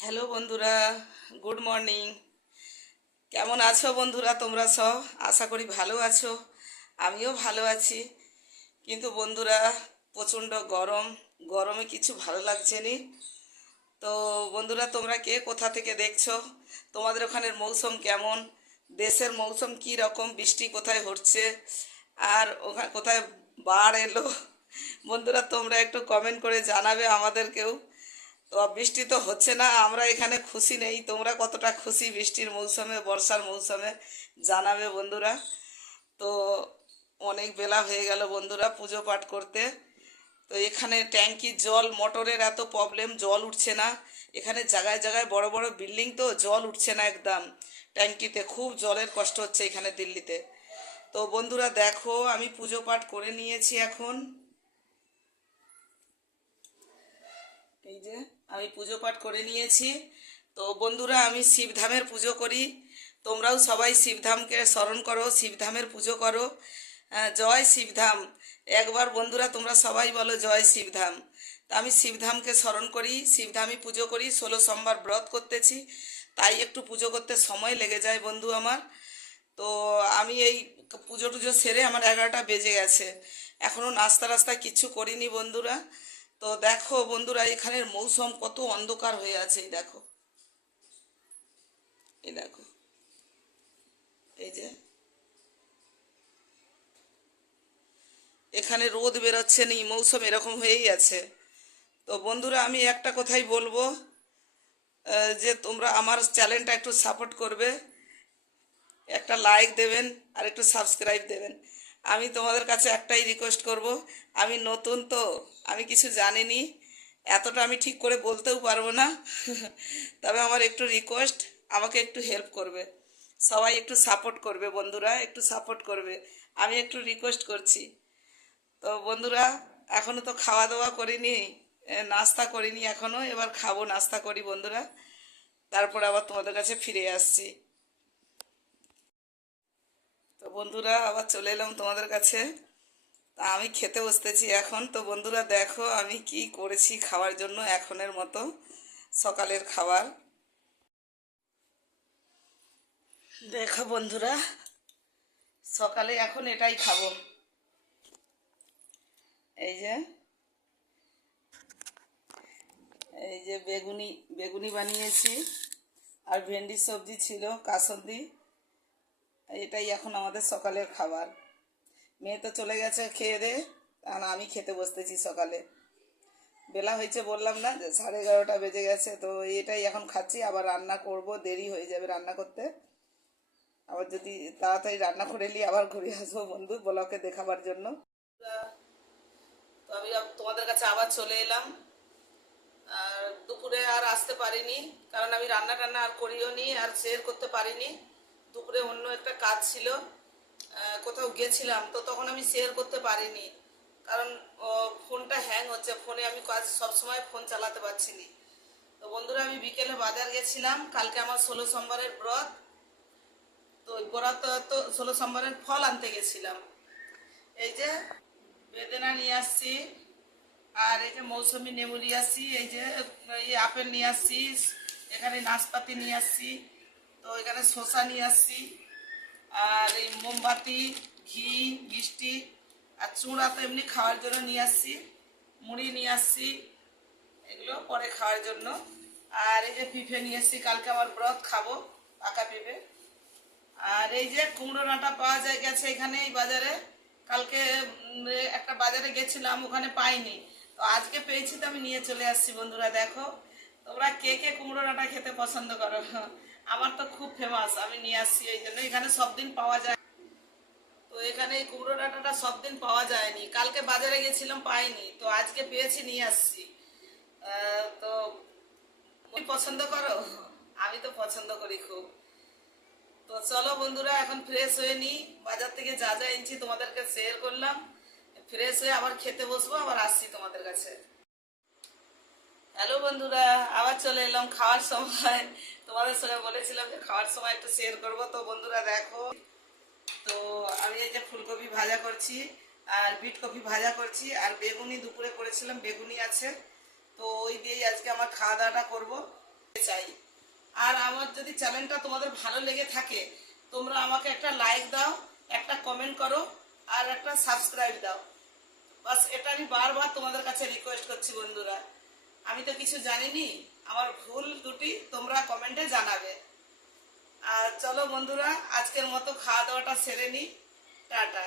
Hello বন্ধুরা, good morning. কেমন আছো বন্ধুরা তোমরা সব? আশা করি ভালো আছো। আমিও ভালো আছি। কিন্তু বন্ধুরা, প্রচণ্ড গরম। গরমে কিছু ভালো লাগছে নি। তো বন্ধুরা, তোমরা কে কোথা থেকে দেখছো? তোমাদের ওখানের মৌসুম কেমন? দেশের মৌসুম কি রকম? বৃষ্টি কোথায় হচ্ছে আর ওখানে কোথায় বাড় এলো? বন্ধুরা, তোমরা একটু কমেন্ট করে জানাবে আমাদেরকেও। তো বৃষ্টি তো হচ্ছে না, আমরা এখানে খুশি নেই। তোমরা কতটা খুশি বৃষ্টির মৌসুমে, বর্ষার মৌসুমে জানাবে বন্ধুরা। তো অনেক বেলা হয়ে গেল বন্ধুরা পুজো পাঠ করতে। তো এখানে ট্যাঙ্কির জল, মোটরের এত প্রবলেম, জল উঠছে না। এখানে জায়গায় জায়গায় বড় বড় বিল্ডিং, তো জল উঠছে না একদম ট্যাঙ্কিতে। খুব জলের কষ্ট হচ্ছে এখানে দিল্লিতে। তো বন্ধুরা দেখো, আমি পুজো পাঠ করে নিয়েছি এখন। এই যে আমি পুজো পাঠ করে নিয়েছি। তো বন্ধুরা, আমি শিবধামের পুজো করি। তোমরাও সবাই শিবধামকে স্মরণ করো, শিবধামের পুজো করো। জয় শিবধাম। একবার বন্ধুরা তোমরা সবাই বলো জয় শিবধাম। তা আমি শিবধামকে স্মরণ করি, শিবধামই পুজো করি। 16 সোমবার ব্রত করতেছি, তাই একটু পুজো করতে সময় লেগে যায় বন্ধু আমার। তো আমি এই পুজো টুজো সেরে আমার 11টা বেজে গেছে। এখনও নাস্তা রাস্তা কিচ্ছু করিনি বন্ধুরা। তো দেখো বন্ধুরা, এখানের মৌসুম কত অন্ধকার হয়ে আছে। এই দেখো, এই দেখো, এই যে এখানে রোদ বেরোচ্ছে নি, মৌসুম এরকম হয়েই আছে। তো বন্ধুরা, আমি একটা কথাই বলবো, যে তোমরা আমার চ্যানেলটা একটু সাপোর্ট করবে, একটা লাইক দেবেন আর একটু সাবস্ক্রাইব দেবেন। আমি তোমাদের কাছে একটাই রিকোয়েস্ট করব। আমি নতুন, তো আমি কিছু জানিনি, এতটা আমি ঠিক করে বলতেও পারবো না। তবে আমার একটু রিকোয়েস্ট, আমাকে একটু হেল্প করবে, সবাই একটু সাপোর্ট করবে বন্ধুরা, একটু সাপোর্ট করবে, আমি একটু রিকোয়েস্ট করছি। তো বন্ধুরা, এখনও তো খাওয়া দাওয়া করিনি, নাস্তা করিনি এখনও। এবার খাবো, নাস্তা করি বন্ধুরা, তারপর আবার তোমাদের কাছে ফিরে আসছি। তো বন্ধুরা, আবার চলে এলাম তোমাদের কাছে। তা আমি খেতে বসতেছি এখন। তো বন্ধুরা দেখো, আমি কি করেছি খাওয়ার জন্য এখনের মতো, সকালের খাবার। দেখো বন্ধুরা, সকালে এখন এটাই খাবো। এই যে, এই যে বেগুনি, বেগুনি বানিয়েছি, আর ভেন্ডি সবজি ছিল, কাসন্দি। এটাই এখন আমাদের সকালের খাবার। মেয়ে তো চলে গেছে খেয়ে দে, আর আমি খেতে বসতেছি সকালে। বেলা হয়েছে বললাম না, যে 11:30 বেজে গেছে। তো এটাই এখন খাচ্ছি, আবার রান্না করব, দেরি হয়ে যাবে রান্না করতে। আবার যদি তাড়াতাড়ি রান্না করে নিই, আবার ঘুরে আসবো বন্ধু ব্লকে দেখাবার জন্য। তো আমি তোমাদের কাছে আবার চলে এলাম। আর দুপুরে আর আসতে পারিনি, কারণ আমি রান্না টান্না আর করিও নি, আর শেয়ার করতে পারিনি। দুপুরে অন্য একটা কাজ ছিল, কোথাও গেছিলাম, তো তখন আমি শেয়ার করতে পারিনি। কারণ ফোনটা হ্যাং হচ্ছে, ফোনে আমি কাজ সবসময় ফোন চালাতে পারছি না। তো বন্ধুরা, আমি বিকেলে বাজার গেছিলাম, কালকে আমার 16 সোমবারের ব্রত। তো ওই ব্রত, তো 16 সোমবারের ফল আনতে গেছিলাম। এই যে বেদেনা নিয়ে আসছি, আর এই যে মৌসুমি লেবু নিয়ে আসছি, এই যে এই আপেল নিয়ে আসছি, এখানে নাশপাতি নিয়ে আসছি, তো এখানে শসা নিয়ে আসছি, আর এই মোমবাতি, ঘি, মিষ্টি, আর চূড়া তো এমনি খাওয়ার জন্য নিয়ে আসছি, মুড়ি নিয়ে আসছি, এগুলো পরে খাওয়ার জন্য। আর এই যে পিঠে নিয়ে এসছি, কালকে আমার ব্রত খাবো, পাকা পেঁপে। আর এই যে কুমড়ো ডাঁটা পাওয়া যায় গেছে এখানে এই বাজারে। কালকে একটা বাজারে গেছিলাম, ওখানে পাইনি, তো আজকে পেয়েছি, তো আমি নিয়ে চলে আসছি বন্ধুরা। দেখো, তোমরা কে কে কুমড়ো ডাঁটা খেতে পছন্দ করো? আমার তো খুব ফেমাস, আমি নিয়ে আসছি এই জন্য। এখানে সব দিন পাওয়া যায়, তো এখানে এই কুমড়ো ডাঁটাটা সব দিন পাওয়া যায়নি। কালকে বাজারে গেছিলাম, পাইনি, তো আজকে পেয়েছি, নিয়ে আসছি। তো তুমি পছন্দ করো? আমি তো পছন্দ করি খুব। তো চলো বন্ধুরা, এখন ফ্রেশ হয়ে নিই। বাজার থেকে যা যা এনেছি তোমাদেরকে শেয়ার করলাম। ফ্রেশ হয়ে আবার খেতে বসবো, আবার আসছি তোমাদের কাছে। হ্যালো বন্ধুরা, আবার চলে এলাম খাওয়ার সময়। তোমাদের সঙ্গে বলেছিলাম যে খাওয়ার সময় একটু শেয়ার করবো। তো বন্ধুরা দেখো, তো আমি এই যে ফুলকপি ভাজা করছি, আর বিট কপি ভাজা করছি, আর বেগুনি দুপুরে করেছিলাম, বেগুনি আছে। তো ওই দিয়েই আজকে আমার খাওয়া দাওয়াটা করবো। চাই। আর আমার যদি চ্যানেলটা তোমাদের ভালো লেগে থাকে তোমরা আমাকে একটা লাইক দাও, একটা কমেন্ট করো আর একটা সাবস্ক্রাইব দাও। বাস এটা আমি বারবার তোমাদের কাছে রিকোয়েস্ট করছি বন্ধুরা। আমি তো কিছু জানিনি, আমার ভুল ত্রুটি তোমরা কমেন্টে জানাবে। আর চলো বন্ধুরা, আজকের মতো খাওয়া দাওয়াটা সেরে নিই। টাটা।